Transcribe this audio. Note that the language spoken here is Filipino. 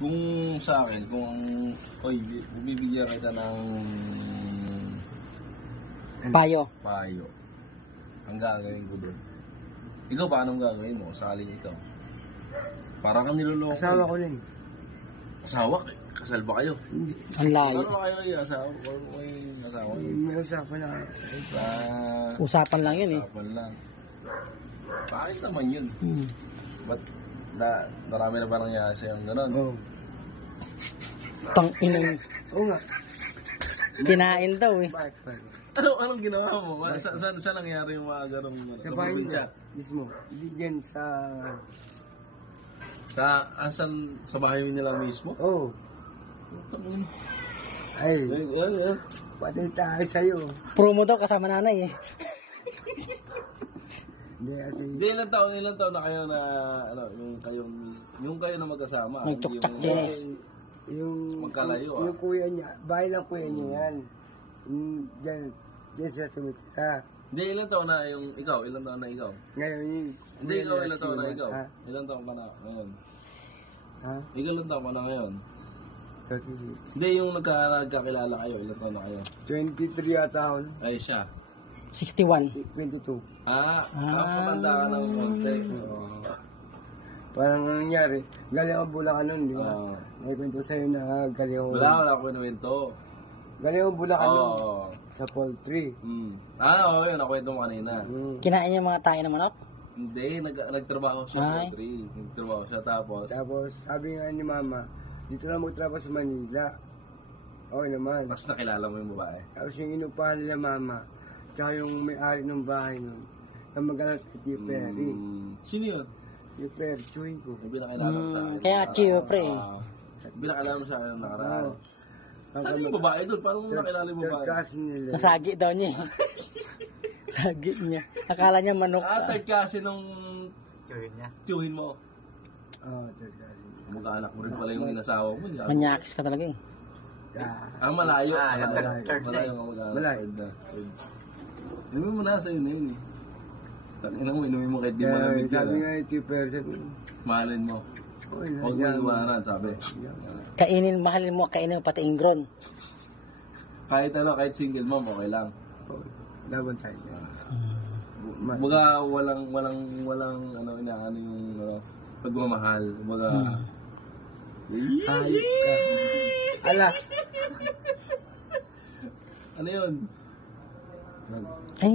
Kung sa akin, kung oy, bibigyan kita ng Payo. ang gagawin ko doon. Ikaw, paano ang gagawin mo? Sakaling ikaw. Parang kang niloloko. Asawa ko rin. Asawa? Kasal ba kayo? Hindi. Ang layo. Ano kayo yung asawa? Kung may asawa kayo? May usapan na. Usapan lang yun eh. Usapan lang. Bakit naman yun? Ba't marami na ba nangyari sa'yo gano'n? Oo. Tang inang Oo nga. kinain daw eh. Bakit? Anong ginawa mo? Saan nangyari yung mga gano'ng Sa bahay niya. Mismo. Hindi dyan sa... Sa bahay nila mismo? Oo. Ay. Pati tayo sa'yo. Promo daw kasama nanay eh. Hindi kasi... Hindi, ilang taon na kayo na, yung kayo na magkasama. Nagtuktak Jess. Yung magkalayo, yung kuya niya, bahay lang kuya niya yan. Diyan sa tumita. Hindi, ilang taon na yung ikaw? Ilang taon na ikaw? Ngayon yung... Hindi, ikaw ilang taon na ikaw? Ha? Ilang taon ka na ngayon? Ha? Ikaw ilang taon ka na ngayon? 36. Hindi, yung nagkakilala kayo, ilang taon na kayo? 23 yata ako. Ay, siya. 61. 22. Kapatanda ka ng konti. Parang nangyari, galing ako Bulacan nun, di ba? May kwento sa'yo na galing ako... Wala ko kinuwento. Galing ako Bulacan nun, Oo. sa poultry. Oo, yun, nakwento mo kanina. Kinain niya mga tayo ng manok? Hindi, nagtrabaho siya sa poultry. Nagtrabaho siya, tapos Sabi nga ni Mama, dito lang magtrabaho sa Manila. Okay naman. tapos nakilala mo yung babae. Tapos yung inupahan nila Mama, tsaka yung may-ari ng bahay nun, na mag-anak kay Tio Perry. Sino yun? Tio Perry, chuhin ko. Yung binakilala mo sa akin. Kaya Chio pre. Binakilala mo sa akin ng nakaraan. Oo. Saan yung babae doon? Paano mo nakilala yung Third babae? cousin nila. Nasagi daw niya eh. Sagi niya. Akala niya manok. Third kasi nung tiyuhin mo. Oo, third cousin. Mag-anak mo rin pala yung inasawa mo. Manyakis ka talaga eh. Malayo. Malayo. Malayo ka mag-anak. Malayo. Inumin mo na sa yun na yun eh. Tangina mo, inumin mo kahit di malamig yan. Sabi nga ni Tio Perry, sabi, Mahalin mo. Huwag mo iwanan, sabi. Mahalin mo, kainin mo pati ingron. Kahit kahit single mom, okay lang. laban tayo. Baga walang inaano yung pagmamahal. Baga Hayop ka. Ala. ano yun? Ay,